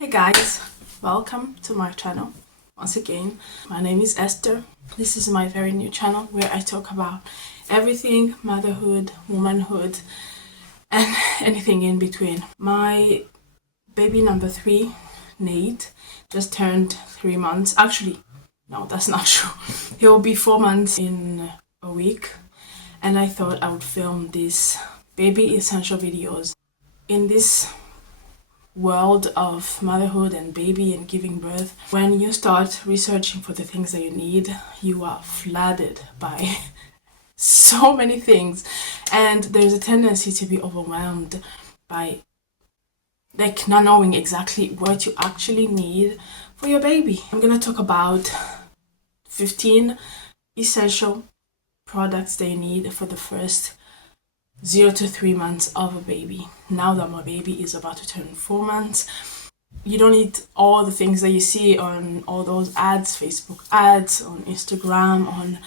Hey guys, welcome to my channel. Once again, my name is Esther. This is my very new channel where I talk about everything motherhood, womanhood, and anything in between. My baby number 3, Nate, just turned 3 months. Actually, no, that's not true. He'll be 4 months in a week, and I thought I would film these baby essential videos. In this world of motherhood and baby and giving birth, when you start researching for the things that you need, you are flooded by so many things, and there's a tendency to be overwhelmed by not knowing exactly what you actually need for your baby. I'm gonna talk about 15 essential products they need for the first 0 to 3 months of a baby. Now that my baby is about to turn 4 months, you don't need all the things that you see on all those ads, Facebook ads, on Instagram, on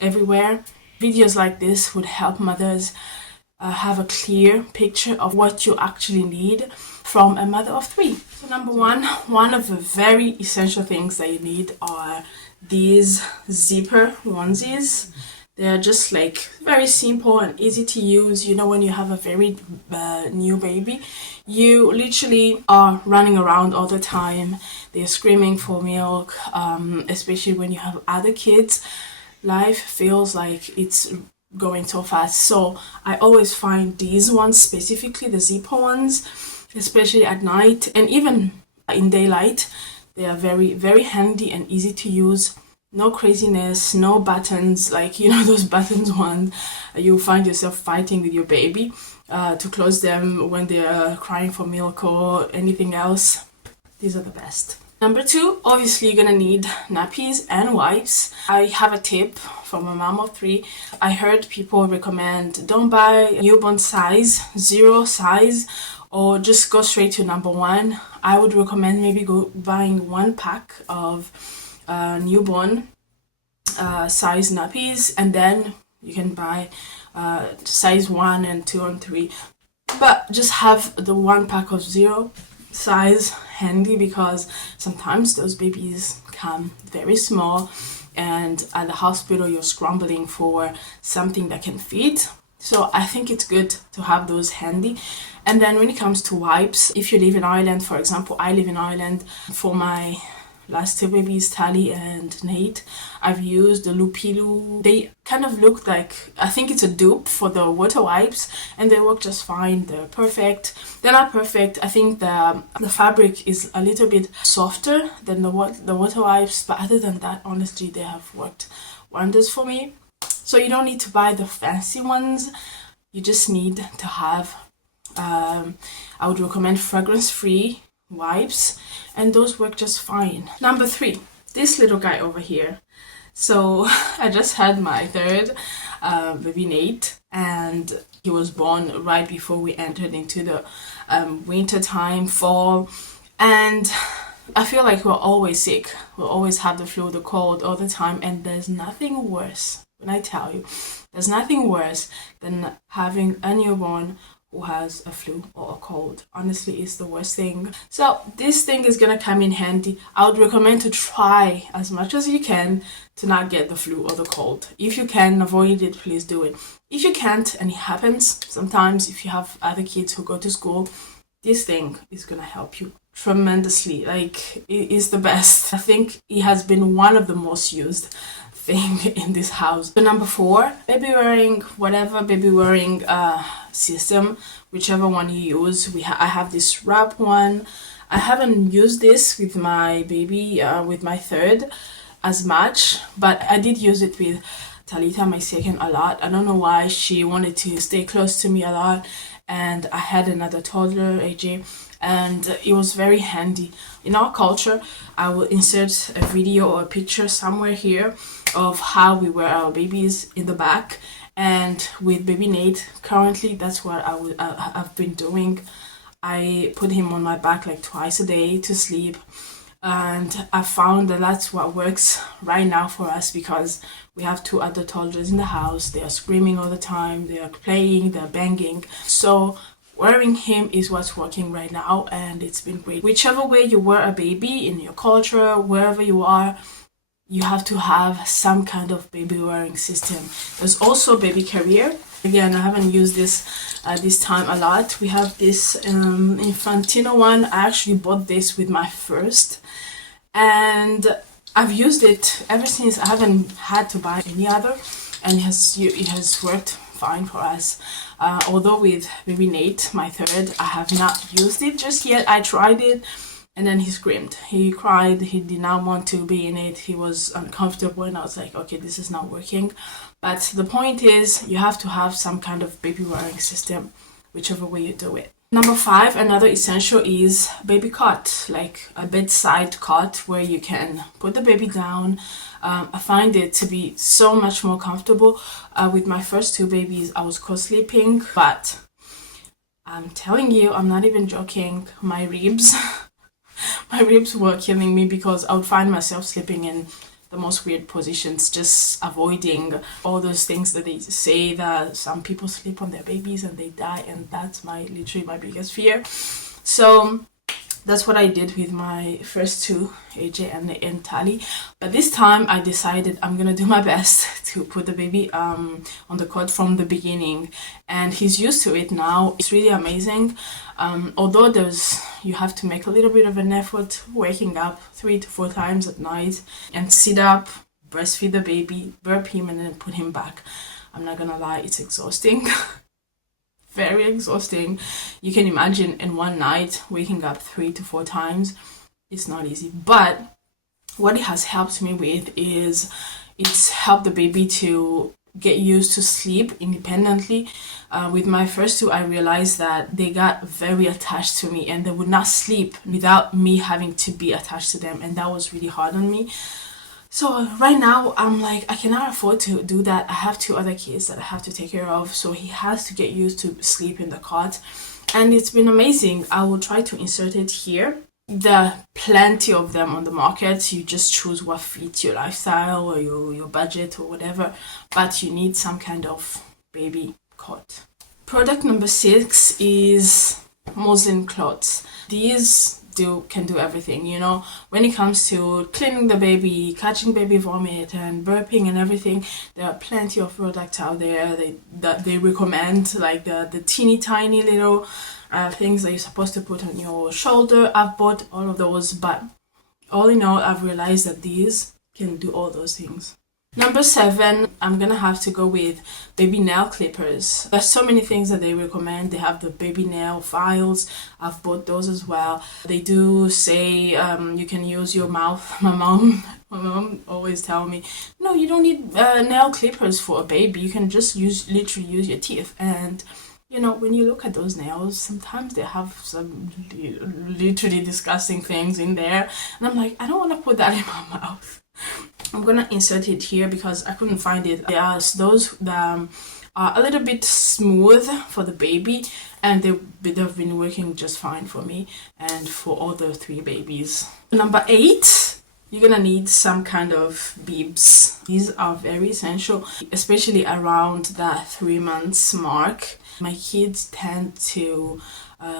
everywhere. Videos like this would help mothers have a clear picture of what you actually need from a mother of 3. So number one of the very essential things that you need are these zipper onesies. They're just like very simple and easy to use. You know, when you have a very new baby, you literally are running around all the time. They're screaming for milk, especially when you have other kids. Life feels like it's going so fast. So I always find these ones, specifically the zipper ones, especially at night and even in daylight, they are very, very handy and easy to use. No craziness, no buttons, like, you know, those buttons ones you find yourself fighting with your baby to close them when they're crying for milk or anything else. These are the best. Number 2, obviously you're gonna need nappies and wipes. I have a tip from a mom of 3. I heard people recommend don't buy newborn size, 0 size, or just go straight to number 1. I would recommend maybe buying 1 pack of newborn size nappies, and then you can buy size 1 and 2 and 3, but just have the 1 pack of 0 size handy, because sometimes those babies come very small and at the hospital you're scrambling for something that can fit. So I think it's good to have those handy. And then when it comes to wipes, if you live in Ireland, for example, I live in Ireland, for my last 2 babies, Tally and Nate, I've used the Lupilu. They kind of look like, I think it's a dupe for the water wipes, and they work just fine. They're perfect. They're not perfect. I think the fabric is a little bit softer than the water wipes, but other than that, honestly, they have worked wonders for me. So you don't need to buy the fancy ones. You just need to have, I would recommend fragrance-free wipes, and those work just fine. Number 3, this little guy over here. So I just had my 3rd baby Nate, and he was born right before we entered into the winter time, fall, and I feel like we're always sick. We'll always have the flu, the cold all the time, and there's nothing worse, when I tell you, there's nothing worse than having a newborn who has a flu or a cold. Honestly, it's the worst thing. So this thing is gonna come in handy. I would recommend to try as much as you can to not get the flu or the cold. If you can avoid it, please do it. If you can't, and it happens sometimes, if you have other kids who go to school, this thing is gonna help you tremendously. Like, it is the best. I think it has been one of the most used thing in this house. So number 4, baby wearing, whatever baby wearing system, whichever one you use. I have this wrap one. I haven't used this with my baby, with my 3rd as much, but I did use it with Talita, my 2nd, a lot. I don't know why. She wanted to stay close to me a lot, and I had another toddler, AJ, and it was very handy. In our culture, I will insert a video or a picture somewhere here of how we wear our babies in the back. And with baby Nate, currently, that's what I've been doing. I put him on my back like twice a day to sleep, and I found that that's what works right now for us, because we have 2 other toddlers in the house. They are screaming all the time, they are playing, they're banging. So wearing him is what's working right now, and it's been great. Whichever way you wear a baby in your culture, wherever you are, you have to have some kind of baby wearing system. There's also baby carrier. Again, I haven't used this time a lot. We have this Infantino one. I actually bought this with my first, and I've used it ever since. I haven't had to buy any other, and it has worked fine for us. Although with baby Nate, my third, I have not used it just yet. I tried it, and then he screamed. He cried. He did not want to be in it. He was uncomfortable, and I was like, okay, this is not working. But the point is, you have to have some kind of baby wearing system, whichever way you do it. Number 5, another essential is baby cot, like a bedside cot where you can put the baby down. I find it to be so much more comfortable. With my first 2 babies, I was co-sleeping, but I'm telling you, I'm not even joking, my ribs, my ribs were killing me because I would find myself sleeping in the most weird positions, just avoiding all those things that they say that some people sleep on their babies and they die, and that's literally my biggest fear. So that's what I did with my first 2, AJ and Tali. But this time I decided I'm gonna do my best to put the baby on the cot from the beginning, and he's used to it now. It's really amazing. Although you have to make a little bit of an effort waking up 3 to 4 times at night and sit up, breastfeed the baby, burp him, and then put him back. I'm not gonna lie, it's exhausting. Very exhausting. You can imagine in one night waking up 3 to 4 times. It's not easy. But what it has helped me with is it's helped the baby to get used to sleep independently. With my first 2, I realized that they got very attached to me and they would not sleep without me having to be attached to them, and that was really hard on me. So right now I'm like, I cannot afford to do that. I have 2 other kids that I have to take care of, so he has to get used to sleep in the cot, and it's been amazing. I will try to insert it here. There are plenty of them on the market. You just choose what fits your lifestyle or your budget or whatever, but you need some kind of baby cot. Product number 6 is muslin cloths. These can do everything, you know, when it comes to cleaning the baby, catching baby vomit and burping and everything. There are plenty of products out there that they recommend, like the teeny tiny little things that you're supposed to put on your shoulder. I've bought all of those, but all in all, I've realized that these can do all those things. Number 7, I'm gonna have to go with baby nail clippers. There's so many things that they recommend. They have the baby nail files. I've bought those as well. They do say you can use your mouth. My mom always tell me, no, you don't need nail clippers for a baby. You can just literally use your teeth. And you know, when you look at those nails, sometimes they have some literally disgusting things in there, and I'm like, I don't want to put that in my mouth. I'm gonna insert it here because I couldn't find it. There's those that are a little bit smooth for the baby, and they've been working just fine for me and for all the 3 babies. Number 8, you're gonna need some kind of bibs. These are very essential, especially around that 3 months mark. My kids tend to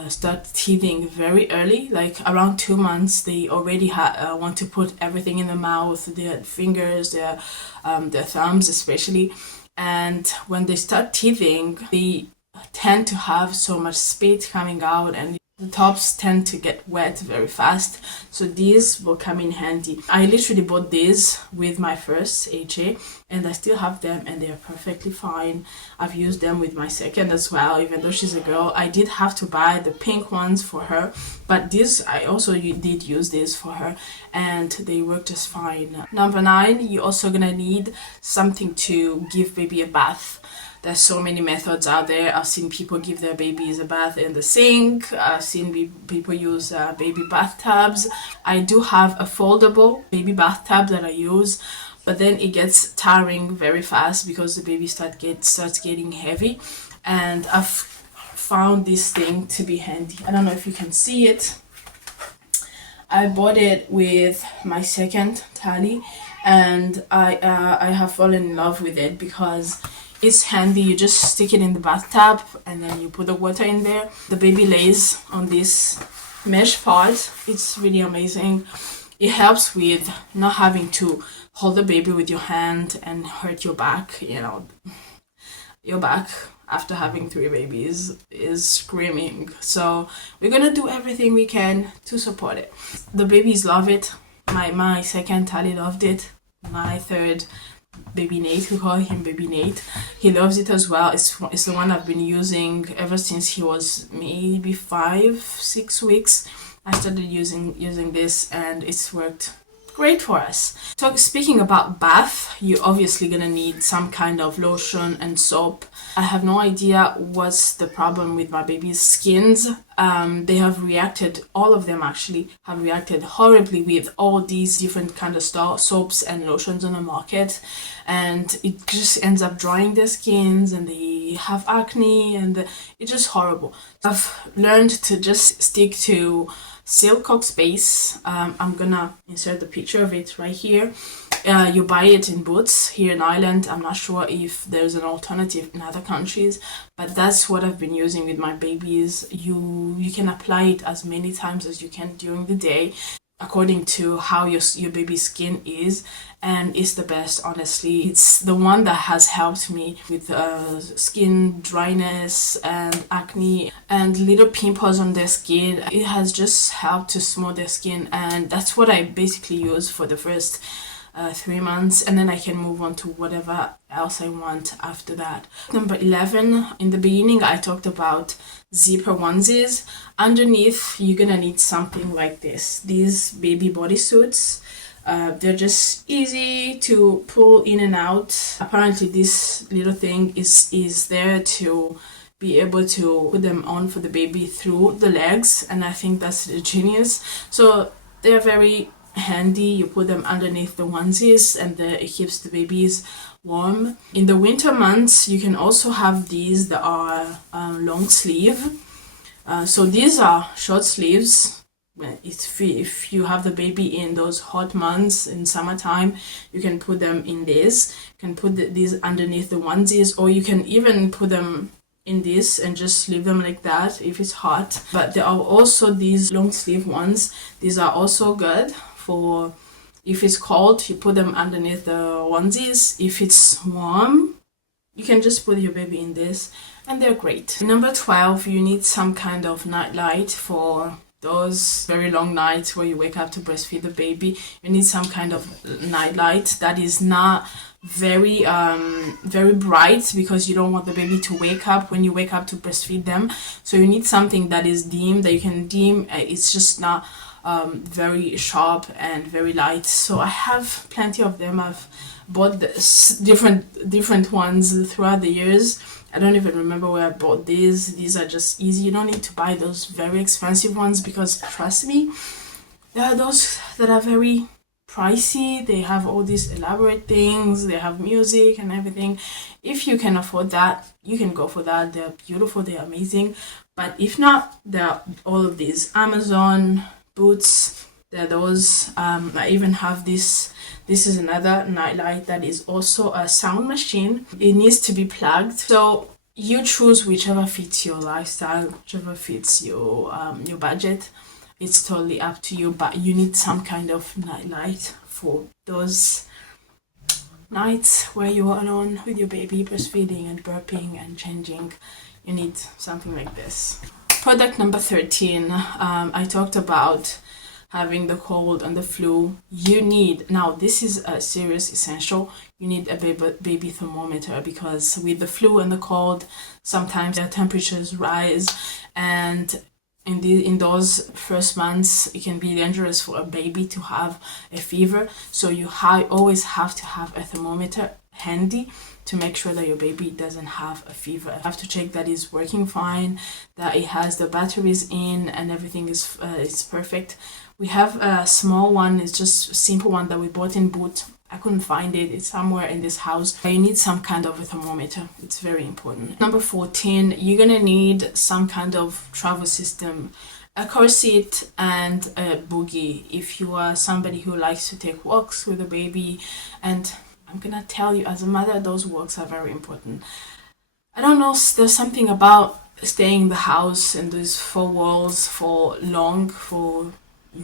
start teething very early, like around 2 months. They already want to put everything in the mouth, their fingers, their thumbs especially. And when they start teething, they tend to have so much spit coming out, and the tops tend to get wet very fast. So these will come in handy. I literally bought these with my first HA, and I still have them, and they are perfectly fine. I've used them with my second as well, even though she's a girl. I did have to buy the pink ones for her, but these, I also did use this for her, and they work just fine. Number 9, you're also gonna need something to give baby a bath. There's so many methods out there. I've seen people give their babies a bath in the sink. I've seen people use baby bathtubs. I do have a foldable baby bathtub that I use, but then it gets tiring very fast because the baby starts getting heavy. And I've found this thing to be handy. I don't know if you can see it. I bought it with my second Tally, and I have fallen in love with it because It's handy. You just stick it in the bathtub and then you put the water in there. The baby lays on this mesh part. It's really amazing. It helps with not having to hold the baby with your hand and hurt your back. You know, your back after having 3 babies is screaming. So we're gonna do everything we can to support it. The babies love it. My second Tally loved it. My third, baby Nate, we call him baby Nate, he loves it as well. It's the one I've been using ever since he was maybe 5-6 weeks. I started using this, and it's worked great for us. So speaking about bath, you're obviously gonna need some kind of lotion and soap. I have no idea what's the problem with my baby's skins. They have reacted, all of them actually have reacted horribly with all these different kind of soaps and lotions on the market, and it just ends up drying their skins and they have acne, and it's just horrible. I've learned to just stick to Silcox base. I'm gonna insert the picture of it right here. You buy it in Boots here in Ireland. I'm not sure if there's an alternative in other countries, but that's what I've been using with my babies. You can apply it as many times as you can during the day, according to how your baby's skin is, and it's the best. Honestly, it's the one that has helped me with skin dryness and acne and little pimples on their skin. It has just helped to smooth their skin, and that's what I basically use for the first 3 months, and then I can move on to whatever else I want after that. Number 11, in the beginning I talked about zipper onesies. Underneath you're gonna need something like this, these baby bodysuits. They're just easy to pull in and out. Apparently this little thing is there to be able to put them on for the baby through the legs, and I think that's genius. So they're very handy. You put them underneath the onesies, and it keeps the babies warm. In the winter months you can also have these that are long sleeve. So these are short sleeves. If you have the baby in those hot months in summertime, you can put them in this. You can put these underneath the onesies, or you can even put them in this and just leave them like that if it's hot. But there are also these long sleeve ones. These are also good for if it's cold, you put them underneath the onesies. If it's warm, you can just put your baby in this, and they're great. Number 12, you need some kind of night light for those very long nights where you wake up to breastfeed the baby. You need some kind of night light that is not very bright, because you don't want the baby to wake up when you wake up to breastfeed them. So you need something that is dim, that you can dim. It's just not very sharp and very light. So I have plenty of them. I've bought different ones throughout the years. I don't even remember where I bought these. These are just easy. You don't need to buy those very expensive ones, because trust me, there are those that are very pricey. They have all these elaborate things. They have music and everything. If you can afford that, you can go for that. They're beautiful. They're amazing. But if not, there are all of these. Amazon, Boots, there are those. I even have this. This is another nightlight that is also a sound machine. It needs to be plugged. So you choose whichever fits your lifestyle, whichever fits your budget. It's totally up to you, but you need some kind of nightlight for those nights where you are alone with your baby, breastfeeding and burping and changing. You need something like this. Product number 13, I talked about having the cold and the flu. You need, now this is a serious essential, you need a baby thermometer, because with the flu and the cold, sometimes their temperatures rise, and in those first months, it can be dangerous for a baby to have a fever. So you always have to have a thermometer handy to make sure that your baby doesn't have a fever. You have to check that it's working fine, that it has the batteries in, and everything is perfect. We have a small one. It's just a simple one that we bought in Boot. I couldn't find it. It's somewhere in this house. But you need some kind of a thermometer. It's very important. Number 14, you're gonna need some kind of travel system, a car seat and a boogie. If you are somebody who likes to take walks with a baby, and I'm gonna tell you, as a mother, those works are very important. I don't know, there's something about staying in the house in these four walls for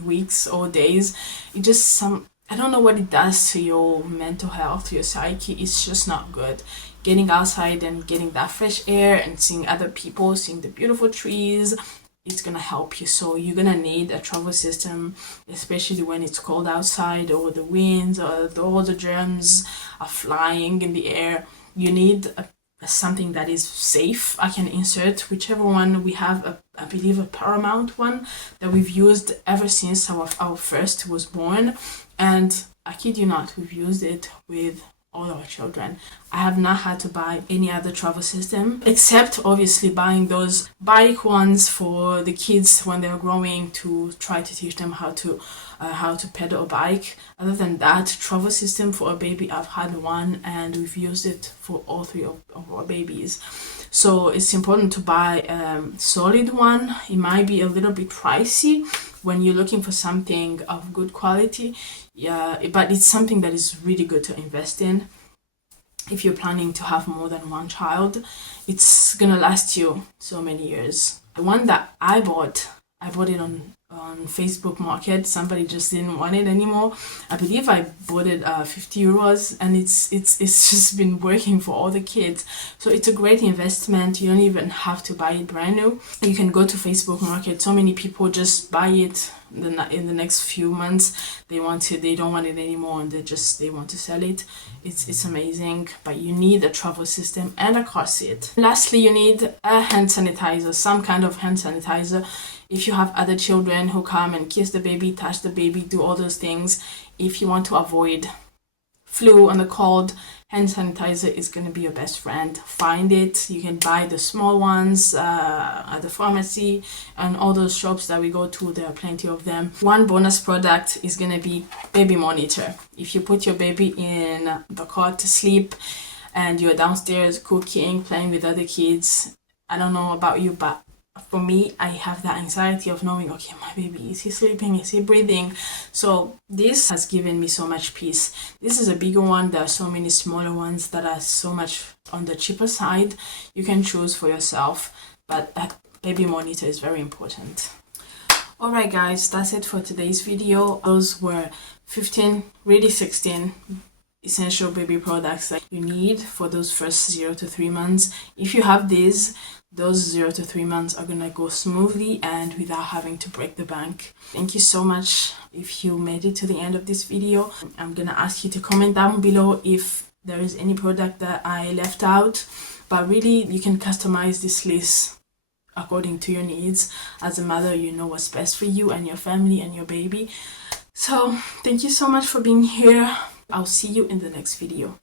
weeks or days. It just I don't know what it does to your mental health, to your psyche. It's just not good. Getting outside and getting that fresh air and seeing other people, seeing the beautiful trees, it's gonna help you. So you're gonna need a travel system, especially when it's cold outside, or the winds, or all the germs are flying in the air. You need something that is safe. I can insert whichever one we have. I believe a Paramount one that we've used ever since our first was born, and I kid you not, we've used it with all our children. I have not had to buy any other travel system, except obviously buying those bike ones for the kids when they're growing, to try to teach them how to pedal a bike. Other than that, travel system for a baby, I've had one, and we've used it for all three of our babies. So it's important to buy a solid one. It might be a little bit pricey when you're looking for something of good quality, yeah, but it's something that is really good to invest in. If you're planning to have more than one child, it's gonna last you so many years. The one that I bought it on Facebook Market. Somebody just didn't want it anymore. I believe I bought it 50 euros, and it's just been working for all the kids. So it's a great investment. You don't even have to buy it brand new. You can go to Facebook Market. So many people just buy it in the next few months. They don't want it anymore, and they want to sell it. It's amazing. But you need a travel system and a car seat. Lastly, you need a hand sanitizer, some kind of hand sanitizer. If you have other children who come and kiss the baby, touch the baby, do all those things, if you want to avoid flu and the cold, hand sanitizer is going to be your best friend. Find it. You can buy the small ones at the pharmacy and all those shops that we go to. There are plenty of them. One bonus product is going to be baby monitor. If you put your baby in the cot to sleep and you're downstairs cooking, playing with other kids, I don't know about you, but for me, I have that anxiety of knowing, okay, my baby, is he sleeping? Is he breathing? So this has given me so much peace. This is a bigger one. There are so many smaller ones that are so much on the cheaper side. You can choose for yourself, but that baby monitor is very important. Alright guys, that's it for today's video. Those were 16 essential baby products that you need for those first 0 to 3 months. If you have these, those 0 to 3 months are gonna go smoothly and without having to break the bank. Thank you so much if you made it to the end of this video. I'm gonna ask you to comment down below if there is any product that I left out, but really you can customize this list according to your needs. As a mother, you know what's best for you and your family and your baby. So thank you so much for being here. I'll see you in the next video.